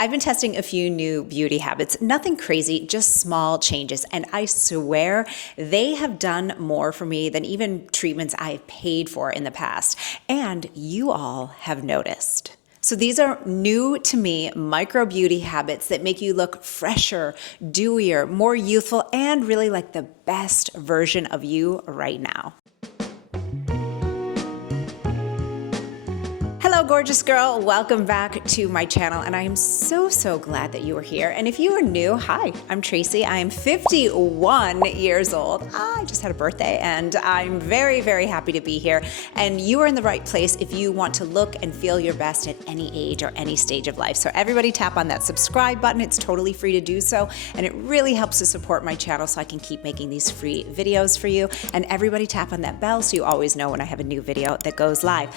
I've been testing a few new beauty habits, nothing crazy, just small changes. And I swear they have done more for me than even treatments I've paid for in the past. And you all have noticed. So these are new to me micro beauty habits that make you look fresher, dewier, more youthful, and really like the best version of you right now. Hello, gorgeous girl. Welcome back to my channel, and I am so glad that you are here. And if you are new, hi, I'm Tracy. I am 51 years old. I just had a birthday, and I'm very happy to be here. And you are in the right place if you want to look and feel your best at any age or any stage of life. So everybody tap on that subscribe button. It's totally free to do so, and it really helps to support my channel so I can keep making these free videos for you. And everybody tap on that bell so you always know when I have a new video that goes live.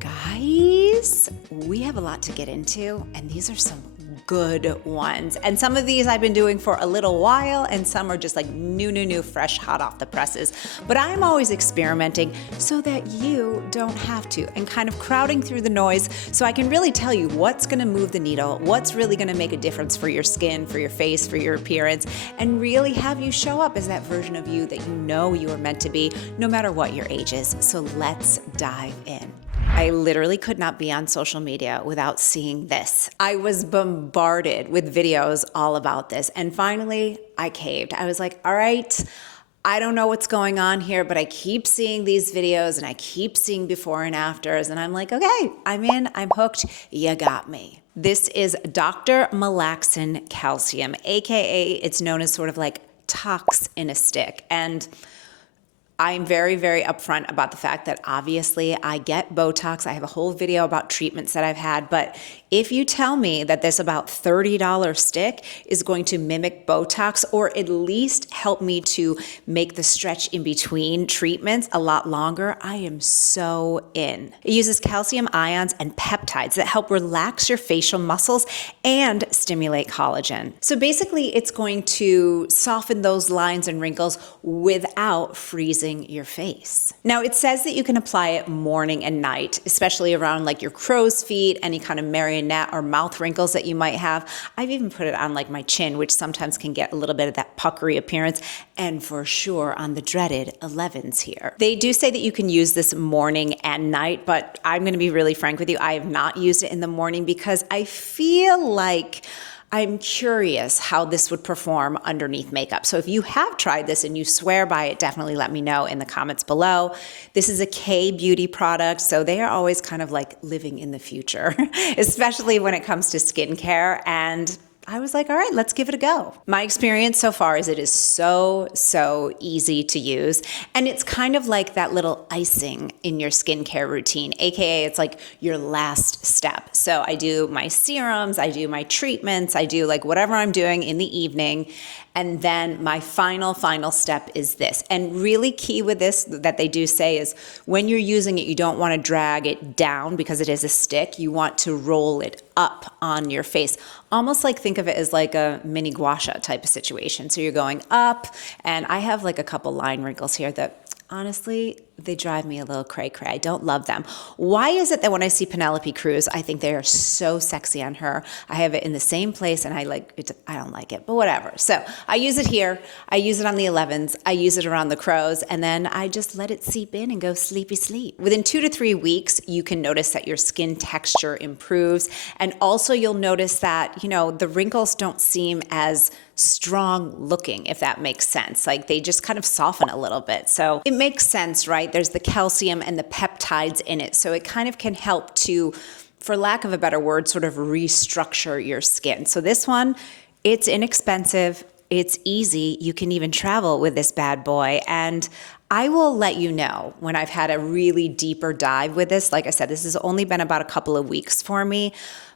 Guys, we have a lot to get into, and these are some good ones. And some of these I've been doing for a little while, and some are just like new, fresh, hot off the presses. But I'm always experimenting so that you don't have to, and kind of crowding through the noise so I can really tell you what's gonna move the needle, what's really gonna make a difference for your skin, for your face, for your appearance, and really have you show up as that version of you that you know you are meant to be, no matter what your age is. So let's dive in. I literally could not be on social media without seeing this. I was bombarded with videos all about this. And finally, I caved. I was like, all right, I don't know what's going on here, but I keep seeing these videos and I keep seeing before and afters. And I'm like, okay, I'm in, I'm hooked. You got me. This is Dr. Malaxin Calcium, AKA it's known as sort of like tox in a stick. And I'm very upfront about the fact that obviously I get Botox. I have a whole video about treatments that I've had, but if you tell me that this about $30 stick is going to mimic Botox or at least help me to make the stretch in between treatments a lot longer, I am so in. It uses calcium ions and peptides that help relax your facial muscles and stimulate collagen. So basically it's going to soften those lines and wrinkles without freezing your face. Now it says that you can apply it morning and night, especially around like your crow's feet, any kind of marionette or mouth wrinkles that you might have. I've even put it on like my chin, which sometimes can get a little bit of that puckery appearance, and for sure on the dreaded 11s here. They do say that you can use this morning and night, but I'm gonna be really frank with you, I have not used it in the morning because I feel like I'm curious how this would perform underneath makeup. So if you have tried this and you swear by it, definitely let me know in the comments below. This is a K-beauty product, so they are always kind of like living in the future, especially when it comes to skincare. And I was like, all right, let's give it a go. My experience so far is it is so easy to use. And it's kind of like that little icing in your skincare routine, AKA it's like your last step. So I do my serums, I do my treatments, I do like whatever I'm doing in the evening. And then my final step is this. And really key with this that they do say is when you're using it, you don't want to drag it down because it is a stick. You want to roll it up on your face. Almost like think of it as like a mini gua sha type of situation. So you're going up, and I have like a couple line wrinkles here that honestly, they drive me a little cray-cray. I don't love them. Why is it that when I see Penelope Cruz, I think they are so sexy on her? I have it in the same place and I like it. I don't like it, but whatever. So I use it here. I use it on the 11s. I use it around the crows, and then I just let it seep in and go sleepy sleep. Within 2 to 3 weeks, you can notice that your skin texture improves. And also you'll notice that, you know, the wrinkles don't seem as strong looking, if that makes sense. Like they just kind of soften a little bit. So it makes sense, right? There's the calcium and the peptides in it. So it kind of can help to, for lack of a better word, sort of restructure your skin. So this one, it's inexpensive. It's easy. You can even travel with this bad boy. And I will let you know when I've had a really deeper dive with this. Like I said, this has only been about a couple of weeks for me,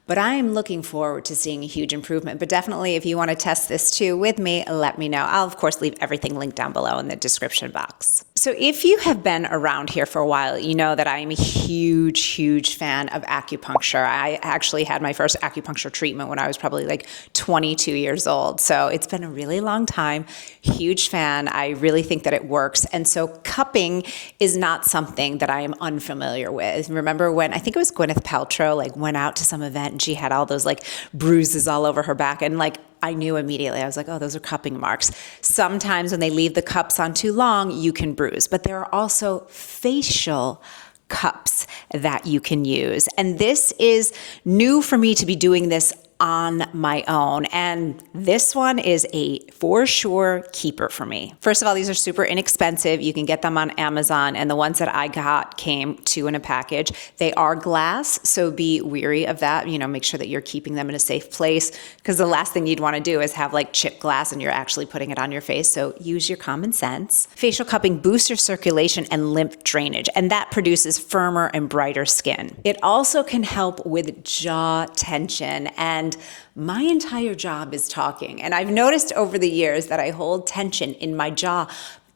but I am looking forward to seeing a huge improvement. But definitely, if you want to test this too with me, let me know. I'll, of course, leave everything linked down below in the description box. So if you have been around here for a while, you know that I am a huge, huge fan of acupuncture. I actually had my first acupuncture treatment when I was probably like 22 years old. So it's been a really long time. Huge fan. I really think that it works. And so cupping is not something that I am unfamiliar with. Remember when, I think it was Gwyneth Paltrow, like went out to some event and she had all those like bruises all over her back, and like I knew immediately. I was like, oh, those are cupping marks. Sometimes when they leave the cups on too long, you can bruise. But there are also facial cups that you can use. And this is new for me to be doing this on my own. And this one is a for sure keeper for me. First of all, these are super inexpensive. You can get them on Amazon. And the ones that I got came 2 in a package. They are glass, so be wary of that. You know, make sure that you're keeping them in a safe place, because the last thing you'd want to do is have like chipped glass and you're actually putting it on your face. So use your common sense. Facial cupping boosts your circulation and lymph drainage, and that produces firmer and brighter skin. It also can help with jaw tension, and my entire job is talking. And I've noticed over the years that I hold tension in my jaw,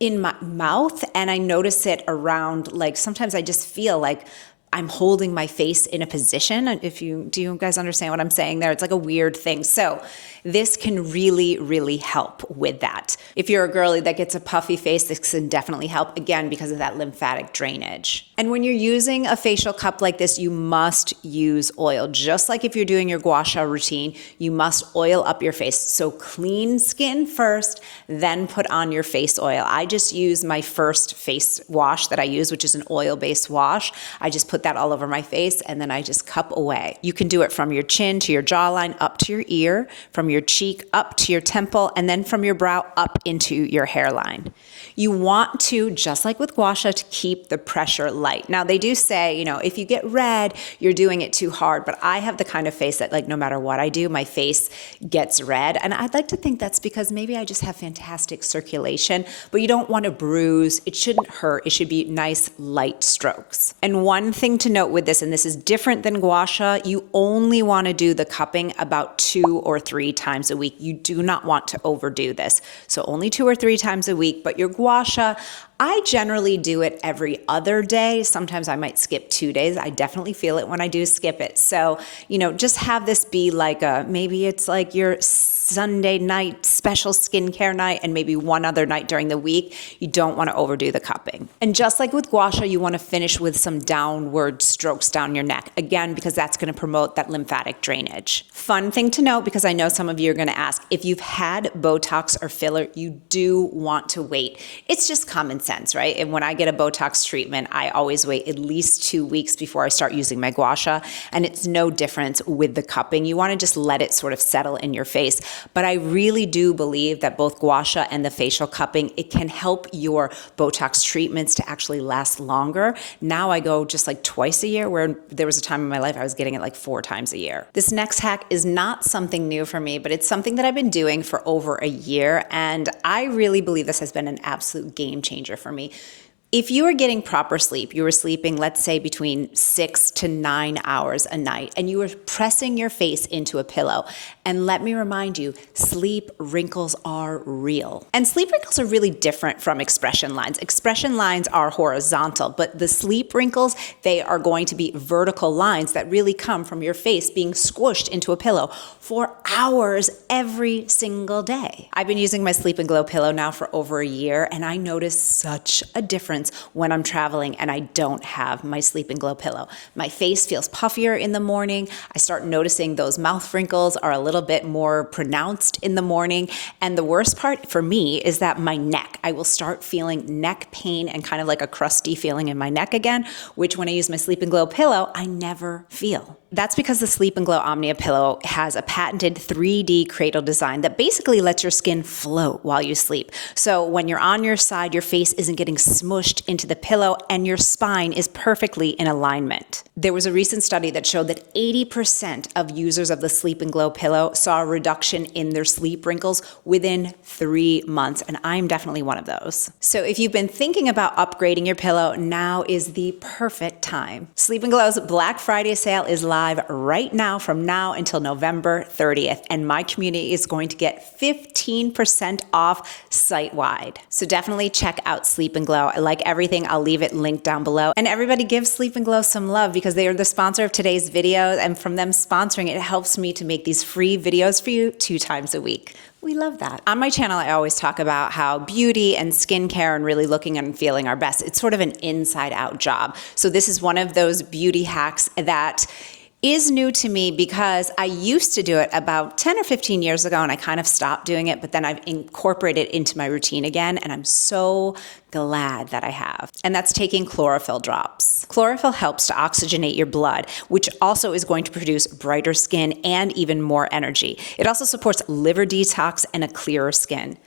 in my mouth, and I notice it around, like sometimes I just feel like I'm holding my face in a position. Do you guys understand what I'm saying there? It's like a weird thing. So this can really, really help with that. If you're a girly that gets a puffy face, this can definitely help, again, because of that lymphatic drainage. And when you're using a facial cup like this, you must use oil. Just like if you're doing your gua sha routine, you must oil up your face. So clean skin first, then put on your face oil. I just use my first face wash that I use, which is an oil-based wash. I just put that all over my face, and then I just cup away. You can do it from your chin to your jawline up to your ear, from your cheek up to your temple, and then from your brow up into your hairline. You want to, just like with gua sha, to keep the pressure light. Now, they do say, you know, if you get red, you're doing it too hard, but I have the kind of face that, like, no matter what I do, my face gets red, and I'd like to think that's because maybe I just have fantastic circulation, but you don't want to bruise. It shouldn't hurt. It should be nice, light strokes. And one thing to note with this, and this is different than gua sha, you only want to do the cupping about 2 or 3 times a week. You do not want to overdo this. So only 2 or 3 times a week, but your gua sha, I generally do it every other day. Sometimes I might skip 2 days. I definitely feel it when I do skip it. So, you know, just have this be like maybe it's like your Sunday night special skincare night, and maybe one other night during the week. You don't want to overdo the cupping. And just like with gua sha, you want to finish with some downward strokes down your neck, again, because that's going to promote that lymphatic drainage. Fun thing to note, because I know some of you are going to ask, if you've had Botox or filler, you do want to wait. It's just common sense, right? And when I get a Botox treatment, I always wait at least 2 weeks before I start using my gua sha, and it's no difference with the cupping. You want to just let it sort of settle in your face. But I really do believe that both gua sha and the facial cupping, it can help your Botox treatments to actually last longer. Now I go just like twice a year, where there was a time in my life I was getting it like 4 times a year. This next hack is not something new for me, but it's something that I've been doing for over a year, and I really believe this has been an absolute game changer for me. If you are getting proper sleep, you were sleeping, let's say, between 6 to 9 hours a night, and you were pressing your face into a pillow, and let me remind you, sleep wrinkles are real. And sleep wrinkles are really different from expression lines. Expression lines are horizontal, but the sleep wrinkles, they are going to be vertical lines that really come from your face being squished into a pillow for hours every single day. I've been using my Sleep and Glow pillow now for over a year, and I notice such a difference when I'm traveling and I don't have my Sleep and Glow pillow. My face feels puffier in the morning. I start noticing those mouth wrinkles are a little bit more pronounced in the morning. And the worst part for me is that my neck, I will start feeling neck pain and kind of like a crusty feeling in my neck again, which when I use my Sleep and Glow pillow, I never feel. That's because the Sleep and Glow Omnia pillow has a patented 3D cradle design that basically lets your skin float while you sleep. So when you're on your side, your face isn't getting smushed into the pillow and your spine is perfectly in alignment. There was a recent study that showed that 80% of users of the Sleep and Glow pillow saw a reduction in their sleep wrinkles within 3 months, and I'm definitely one of those. So if you've been thinking about upgrading your pillow, now is the perfect time. Sleep and Glow's Black Friday sale is live live right now from now until November 30th, and my community is going to get 15% off site-wide. So definitely check out Sleep and Glow. I like everything. I'll leave it linked down below. And everybody give Sleep and Glow some love because they are the sponsor of today's video, and from them sponsoring it helps me to make these free videos for you 2 times a week. We love that. On my channel, I always talk about how beauty and skincare and really looking and feeling our best, it's sort of an inside out job. So this is one of those beauty hacks that is new to me because I used to do it about 10 or 15 years ago and I kind of stopped doing it, but then I've incorporated it into my routine again, and I'm so glad that I have. And that's taking chlorophyll drops. Chlorophyll helps to oxygenate your blood, which also is going to produce brighter skin and even more energy. It also supports liver detox and a clearer skin.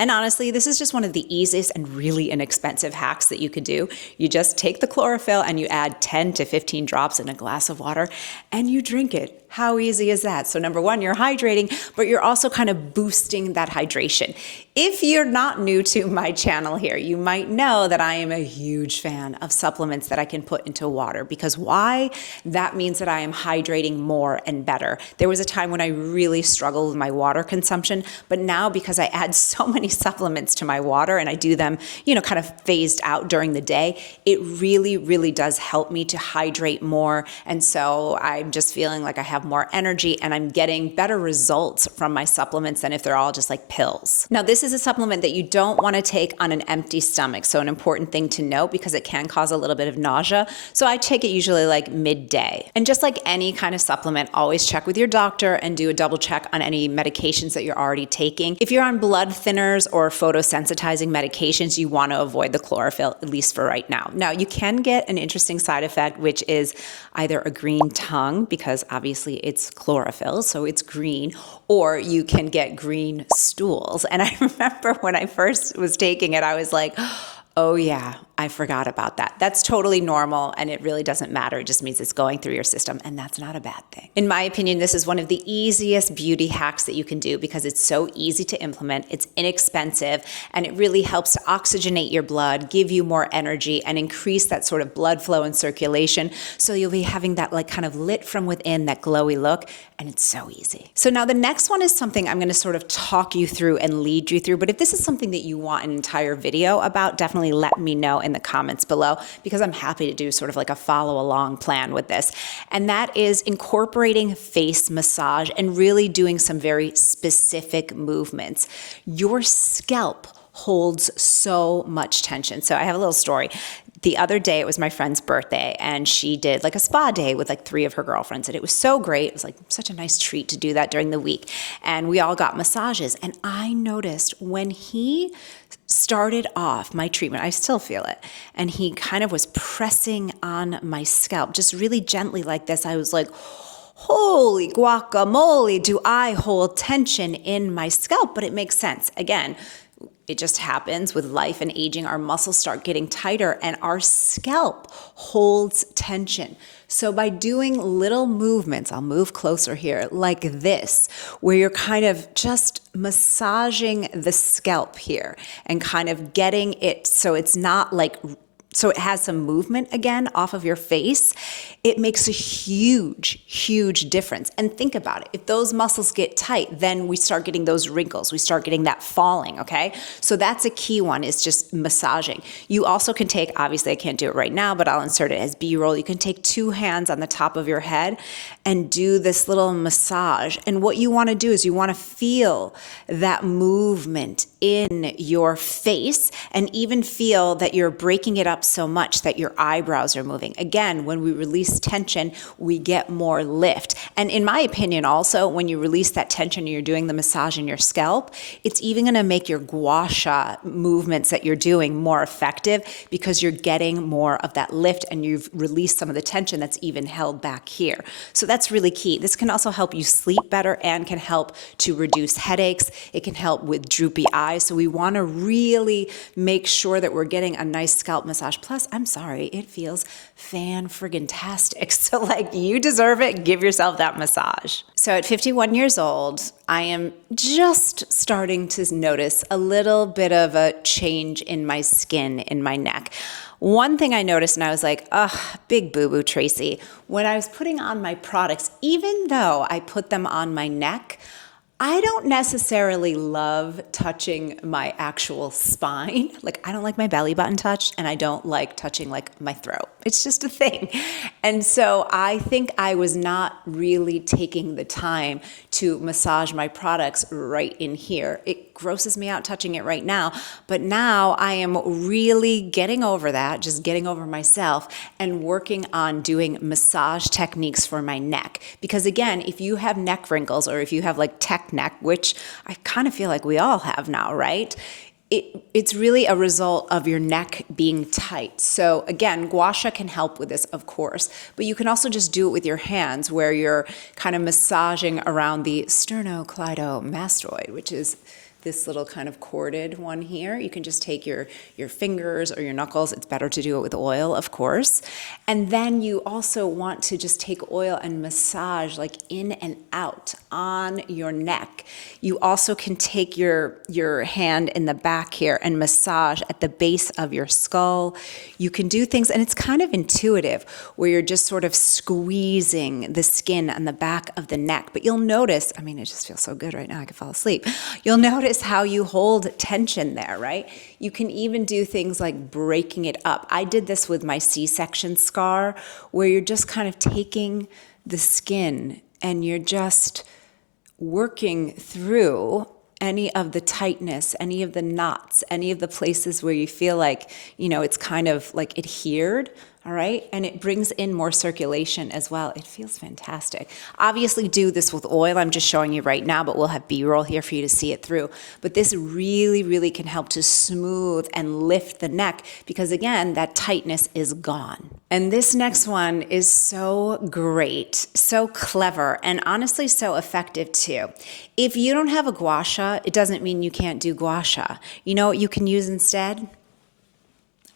And honestly, this is just one of the easiest and really inexpensive hacks that you could do. You just take the chlorophyll and you add 10 to 15 drops in a glass of water and you drink it. How easy is that? So number one, you're hydrating, but you're also kind of boosting that hydration. If you're not new to my channel here, you might know that I am a huge fan of supplements that I can put into water, because why? That means that I am hydrating more and better. There was a time when I really struggled with my water consumption, but now because I add so many supplements to my water and I do them, kind of phased out during the day, it really, really does help me to hydrate more. And so I'm just feeling like I have more energy and I'm getting better results from my supplements than if they're all just like pills. Now, this is a supplement that you don't want to take on an empty stomach. So an important thing to note, because it can cause a little bit of nausea. So I take it usually like midday. And just like any kind of supplement, always check with your doctor and do a double check on any medications that you're already taking. If you're on blood thinners or photosensitizing medications, you want to avoid the chlorophyll, at least for right now. Now, you can get an interesting side effect, which is either a green tongue, because obviously it's chlorophyll, so it's green, or you can get green stools. And I remember when I first was taking it, I was like, oh yeah, I forgot about that. That's totally normal and it really doesn't matter. It just means it's going through your system, and that's not a bad thing. In my opinion, this is one of the easiest beauty hacks that you can do because it's so easy to implement, it's inexpensive, and it really helps to oxygenate your blood, give you more energy, and increase that sort of blood flow and circulation. So you'll be having that like kind of lit from within, that glowy look, and it's so easy. So now the next one is something I'm gonna sort of talk you through and lead you through, but if this is something that you want an entire video about, definitely let me know in the comments below, because I'm happy to do sort of like a follow along plan with this. And that is incorporating face massage and really doing some very specific movements. Your scalp holds so much tension. So I have a little story. The other day, it was my friend's birthday, and she did like a spa day with like 3 of her girlfriends, and it was so great. It was like such a nice treat to do that during the week, and we all got massages. And I noticed when he started off my treatment, I still feel it, and he kind of was pressing on my scalp just really gently like this. I was like, holy guacamole, do I hold tension in my scalp? But it makes sense. Again, it just happens with life and aging. Our muscles start getting tighter and our scalp holds tension. So by doing little movements, I'll move closer here, like this, where you're kind of just massaging the scalp here and kind of getting it so it's not like, so it has some movement again off of your face, it makes a huge, huge difference. And think about it. If those muscles get tight, then we start getting those wrinkles. We start getting that falling, okay? So that's a key one, is just massaging. You also can take, obviously I can't do it right now, but I'll insert it as B-roll. You can take 2 hands on the top of your head and do this little massage. And what you want to do is you want to feel that movement in your face, and even feel that you're breaking it up so much that your eyebrows are moving. Again, when we release tension, we get more lift. And in my opinion also, when you release that tension and you're doing the massage in your scalp, it's even going to make your gua sha movements that you're doing more effective, because you're getting more of that lift and you've released some of the tension that's even held back here. So that's really key. This can also help you sleep better and can help to reduce headaches. It can help with droopy eyes. So we want to really make sure that we're getting a nice scalp massage. Plus, I'm sorry, it feels fan-friggin-tastic. So like, you deserve it. Give yourself that massage. So at 51 years old, I am just starting to notice a little bit of a change in my skin, in my neck. One thing I noticed, and I was like, ugh, big boo-boo, Tracy. When I was putting on my products, even though I put them on my neck, I don't necessarily love touching my actual spine. Like, I don't like my belly button touched, and I don't like touching like my throat. It's just a thing. And so I think I was not really taking the time to massage my products right in here. It grosses me out touching it right now, but now I am really getting over that, just getting over myself and working on doing massage techniques for my neck. Because again, if you have neck wrinkles or if you have like tech neck, which I kind of feel like we all have now, right? It's really a result of your neck being tight. So again, gua sha can help with this, of course, but you can also just do it with your hands where you're kind of massaging around the sternocleidomastoid, which is this little kind of corded one here. You can just take your fingers or your knuckles. It's better to do it with oil, of course. And then you also want to just take oil and massage like in and out on your neck. You also can take your hand in the back here and massage at the base of your skull. You can do things, and it's kind of intuitive, where you're just sort of squeezing the skin on the back of the neck. But you'll notice, I mean, it just feels so good right now, I could fall asleep. You'll notice how you hold tension there, right? You can even do things like breaking it up. I did this with my C-section scar, where you're just kind of taking the skin and you're just working through any of the tightness, any of the knots, any of the places where you feel like, you know, it's kind of like adhered. All right, and it brings in more circulation as well. It feels fantastic. Obviously do this with oil. I'm just showing you right now, but we'll have B-roll here for you to see it through. But this really, really can help to smooth and lift the neck because again, that tightness is gone. And this next one is so great, so clever, and honestly so effective too. If you don't have a gua sha, it doesn't mean you can't do gua sha. You know what you can use instead?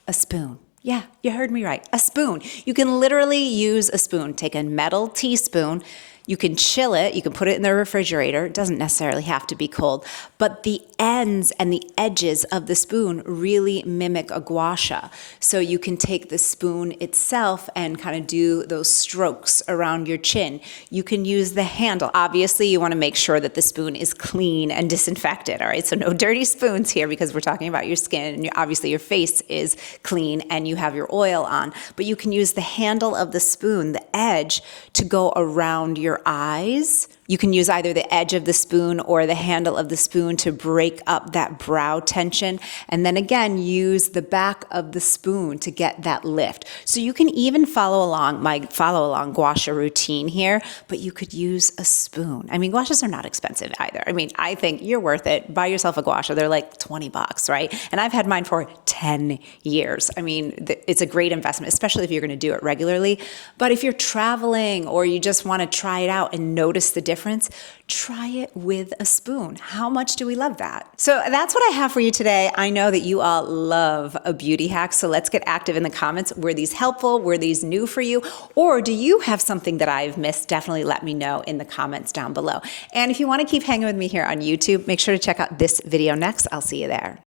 A spoon. Yeah, you heard me right. A spoon. You can literally use a spoon. Take a metal teaspoon. You can chill it. You can put it in the refrigerator. It doesn't necessarily have to be cold. But the ends and the edges of the spoon really mimic a gua sha. So you can take the spoon itself and kind of do those strokes around your chin. You can use the handle. Obviously, you want to make sure that the spoon is clean and disinfected, all right? So no dirty spoons here because we're talking about your skin. And obviously, your face is clean and you have your oil on. But you can use the handle of the spoon, the edge, to go around your eyes. You can use either the edge of the spoon or the handle of the spoon to break up that brow tension. And then again, use the back of the spoon to get that lift. So you can even follow along my gua sha routine here, but you could use a spoon. I mean, gua shas are not expensive either. I mean, I think you're worth it. Buy yourself a gua sha. They're like $20, right? And I've had mine for 10 years. I mean, it's a great investment, especially if you're going to do it regularly. But if you're traveling or you just want to try it out and notice the difference, try it with a spoon. How much do we love that? So that's what I have for you today. I know that you all love a beauty hack, so let's get active in the comments. Were these helpful? Were these new for you? Or do you have something that I've missed? Definitely let me know in the comments down below. And if you want to keep hanging with me here on YouTube, make sure to check out this video next. I'll see you there.